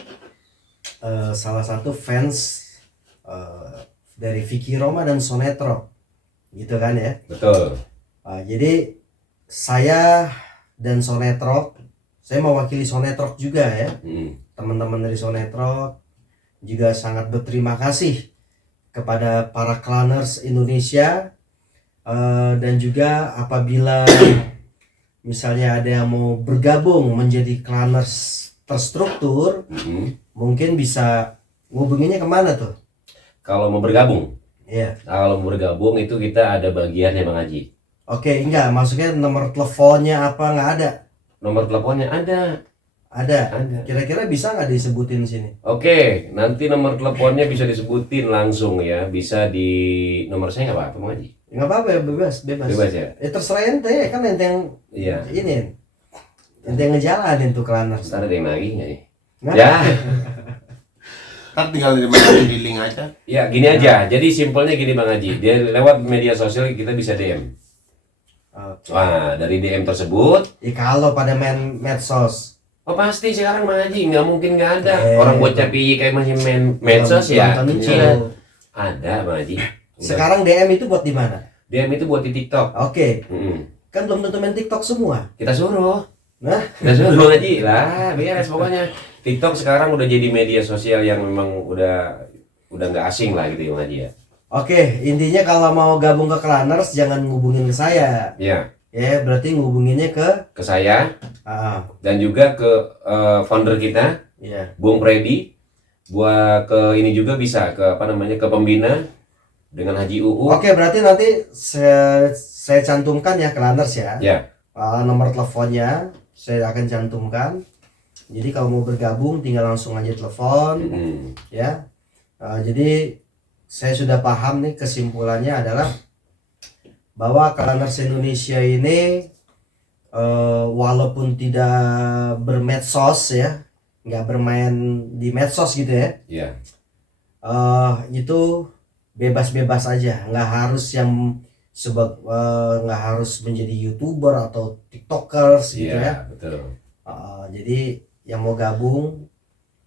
salah satu fans dari Vicky Roma dan Sonetro, gitu kan ya. Betul. Jadi saya dan Sonetro, saya mewakili Sonetro juga ya. Teman-teman dari Sonetro juga sangat berterima kasih kepada para Claners Indonesia, dan juga apabila misalnya ada yang mau bergabung menjadi Claners terstruktur, mungkin bisa ngubunginnya kemana tuh? Kalau mau bergabung, Iya. kalau mau bergabung itu kita ada bagiannya Bang Haji. Oke, enggak, maksudnya nomor teleponnya apa nggak ada? Nomor teleponnya ada. Ada. Ada. Kira-kira bisa nggak disebutin sini? Oke, nanti nomor teleponnya bisa disebutin langsung ya. Bisa di nomor saya nggak apa-apa Bang Haji. Nggak apa-apa ya, bebas. Bebas ya. Terserah ente, kan ente yang Iya. ini, ente yang ngejalanin tuh Claners. Ntar ada yang nagih nggak nih? Nggak? Ya. Ntar tinggal dimasukin di link aja. Ya gini aja. Jadi simpelnya gini Bang Haji. Dia lewat media sosial kita bisa DM. Oke. Wah, dari DM tersebut. Ya, kalau pada main medsos, Oh pasti sekarang Bang Haji nggak mungkin nggak ada. Eh, Orang bocah piyi kayak masih main medsos ya. nonton itu. Iya. Ada Bang Haji. Udah. Sekarang DM itu buat di mana? DM itu buat di TikTok. Oke, Mm-mm. kan belum tentu main TikTok semua. Kita suruh. Nah, Kita suruh Bang Haji lah. Beres pokoknya. TikTok sekarang udah jadi media sosial yang memang udah nggak asing lah gitu ya Bang Haji ya. oke, intinya kalau mau gabung ke Claners jangan ngubungin ke saya. Ya, Ya, berarti ngubunginnya ke saya dan juga ke founder kita ya. Bung Freddy. Buat ke ini juga bisa ke apa namanya ke pembina dengan Haji UU. Oke, berarti nanti saya cantumkan ya Claners ya. Ya, Nomor teleponnya saya akan cantumkan. Jadi kalau mau bergabung tinggal langsung aja telepon ya. Jadi saya sudah paham nih, kesimpulannya adalah bahwa Claners Indonesia ini walaupun tidak bermedsos ya, nggak bermain di medsos gitu ya, ya, itu bebas-bebas aja, nggak harus yang nggak harus menjadi YouTuber atau TikTokers gitu ya. iya, betul. Jadi yang mau gabung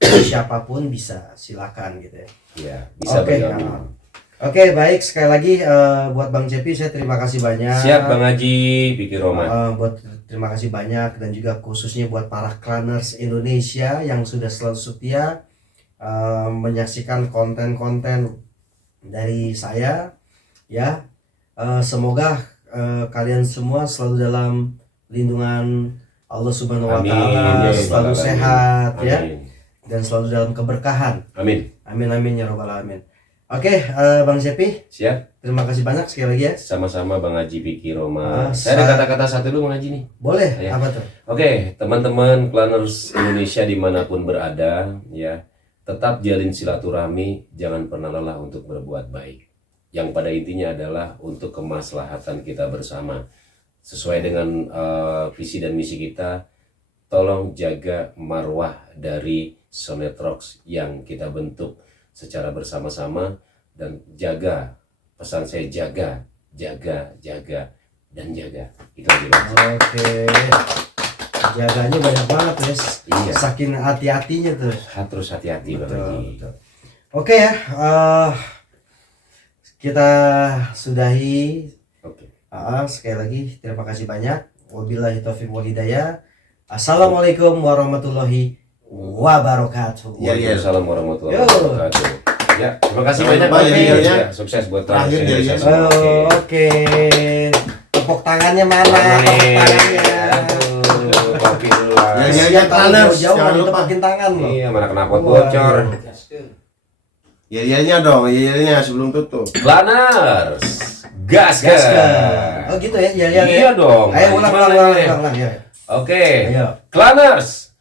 siapapun bisa, silakan gitu ya. Ya, bisa Oke, bergabung. Oke, baik, sekali lagi buat Bang Cepi saya terima kasih banyak. Siap Bang Haji Pikir Roma. Terima kasih banyak, dan juga khususnya buat para Claners Indonesia yang sudah selalu setia menyaksikan konten-konten dari saya ya. Semoga kalian semua selalu dalam lindungan Allah Subhanahu wa taala, Amin. selalu sehat ya, Amin. dan selalu dalam keberkahan. Amin. Amin amin ya robbal alamin. Oke, Bang Cepi, Siap. terima kasih banyak sekali lagi ya. Sama-sama Bang Haji Pikir Roma. Ah, Saya ada kata-kata satu dulu Bang Haji nih. Boleh, Ya. apa tuh? Oke, teman-teman Claners Indonesia dimanapun berada, ya, tetap jalin silaturahmi, jangan pernah lelah untuk berbuat baik. Yang pada intinya adalah untuk kemaslahatan kita bersama. Sesuai dengan visi dan misi kita, tolong jaga marwah dari Sonetrox yang kita bentuk secara bersama-sama, dan jaga, pesan saya jaga, dan jaga. Itu aja Bang. Oke. Jaganya banyak banget, guys. Iya. Saking hati-hatinya tuh. Terus hati-hati Bang Haji. Betul. Oke ya, kita sudahi. Oke. Sekali lagi terima kasih banyak. Wabillahi taufiq wal hidayah. Assalamualaikum warahmatullahi wabarakatuh. Ya, ya. Waalaikumsalam warahmatullahi Yo. wabarakatuh. Ya, terima kasih Jangan banyak lupa Bang Haji. jadinya. Ya, sukses buat Terakhir Trans Indonesia jadinya. semua. Oke. Oke. Tepuk tangannya mana? Mana Tepuk nih? tangannya. Aduh, kopi dulu lah. Ya, ya, Siap, ya, kalau Claners, jauh-jauh jangan mau lupa. ditepukin tangan loh. Iya, mana kena pot bocor. Ya dong, ya sebelum tutup. Claners, gaskan. Gaskan. Oh gitu ya, ya. Iya dong. Ayo ulang Gimana ulang ya? ulang ya. Oke, Ayo. Claners,